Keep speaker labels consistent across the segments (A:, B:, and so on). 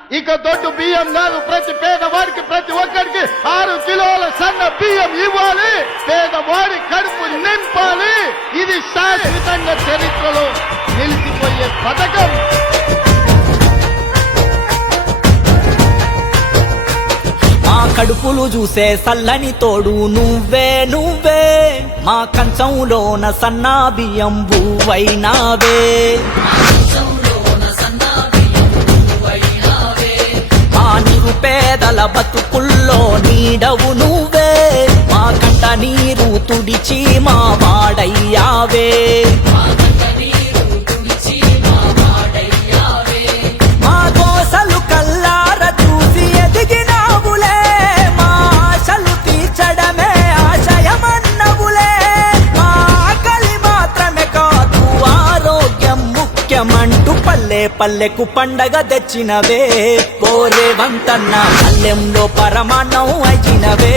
A: ఇక దొడ్డు బియ్యం కాదు ప్రతి పేదవాడికి ప్రతి ఒక్కరికి ఆరు కిలోల సన్న బియ్యం ఇవ్వాలి. పేదవాడి కడుపు నింపాలి. ఇది శాశ్వతంగా చరిత్రలో నిలిచిపోయే పథకం.
B: మా కడుపులు చూసే సల్లని తోడు నువ్వే నువ్వే. మా కంచంలోన సన్నా బియ్యం భూవైనావే నిరుపేదల బతుకుల్లో నీడవు నువ్వే. మా కంట నీరు తుడిచి మా వాడయ్యావే. మా దోసలు కల్లార చూసి ఎదిగినావులే. మా ఆశలు తీర్చడమే ఆశయమన్నవులే. మా ఆకలి మాత్రమే కాదు ఆరోగ్యం పల్లె పల్లెకు పండగ తెచ్చినవే. పోరే వంతన్న పల్లెంలో పరమాన్నం అయినవే.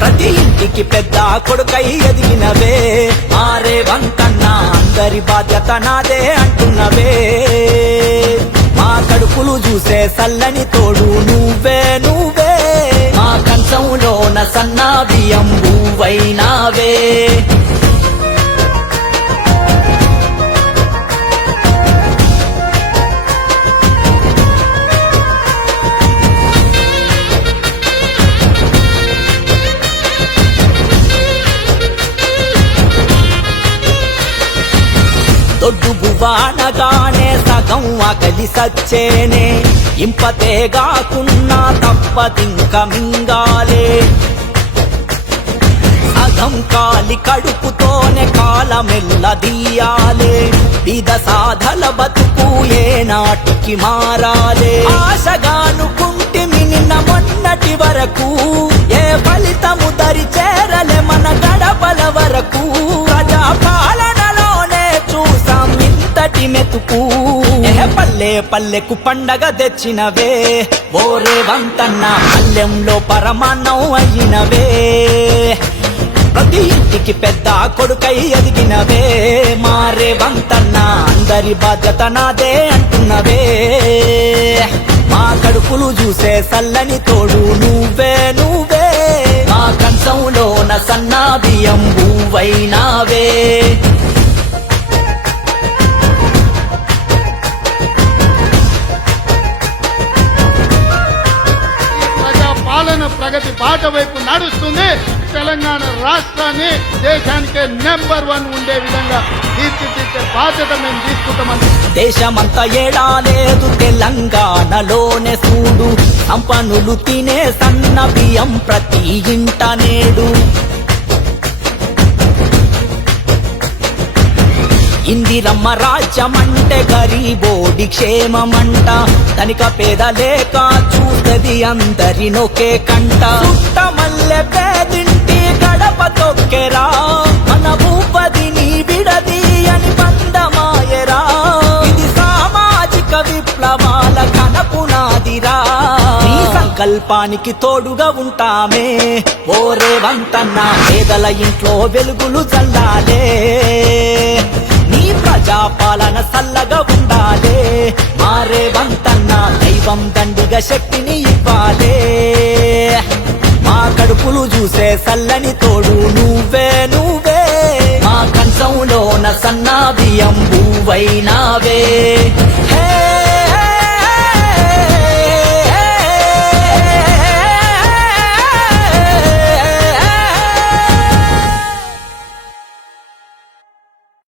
B: ప్రతి ఇంటికి పెద్ద కొడుకై ఎదిగినవే. మారే వంతన్న అందరి బాధ్యత నాదే అంటున్నవే. మా కడుపులు చూసే సల్లని తోడు నువ్వే నువ్వే. మా కంచంలోన సన్నా బియ్యం నువ్వైనావే. దొడ్డు బువ్వానగానే సగం ఆకలి సచ్చేనే. ఇంపతేగాకున్నా తప్పదింక మింగాలే సగం కాలి కడుపుతోనే కాలమెల్లదీయాలే విధ సాధల బతుకు ఏ నాటికి మారాలే. ఆశగానుకుంటే నిన్న మొన్నటి వరకు ఏ ఫలి పల్లె పల్లెకు పండగ తెచ్చినవే? ఓరే వంతన్న పల్లెంలో పరమాన్నం అయినవే. ప్రతి ఇంటికి పెద్ద కొడుకై ఎదిగినవే. మారే వంతన్న అందరి బాధ్యత నాదే అంటున్నవే. మా కడుపులు చూసే సల్లని తోడు నువ్వే నువ్వే. మా కంచంలోన సన్నా బియ్యం బువ్వైనావే
A: ప్రగతి బాట వైపు నడుస్తుంది. తెలంగాణ రాష్ట్రాన్ని దేశానికే నెంబర్ వన్ ఉండే విధంగా తీర్చిదిద్దే బాధ్యత మేము తీసుకుంటామని.
B: దేశమంతా ఏడాలేదు తెలంగాణలోనే చూడు. సంపనులు తినే సన్న బియ్యం ప్రతి ఇంట నేడు. ఇందిరమ్మ రాజ్యమంటే గరీబోడి క్షేమమంట. తనిక పేద లేక చూస్తది అందరి నొకే కంట. మల్లె పేదింటి గడప తొక్కెరా. మన భూపదిని విడది అని బంధమాయరా ఇది సామాజిక విప్లవాల కనపునాదిరా నీ సంకల్పానికి తోడుగా ఉంటామే. ఓరే వంతన్న పేదల ఇంట్లో వెలుగులు చల్లాలే. శక్తిని ఇవ్వాలే. మా కడుపులు చూసే సల్లని తోడు నువ్వే నువ్వే. మా కంచంలోన సన్నా బియ్యం పువ్వైనా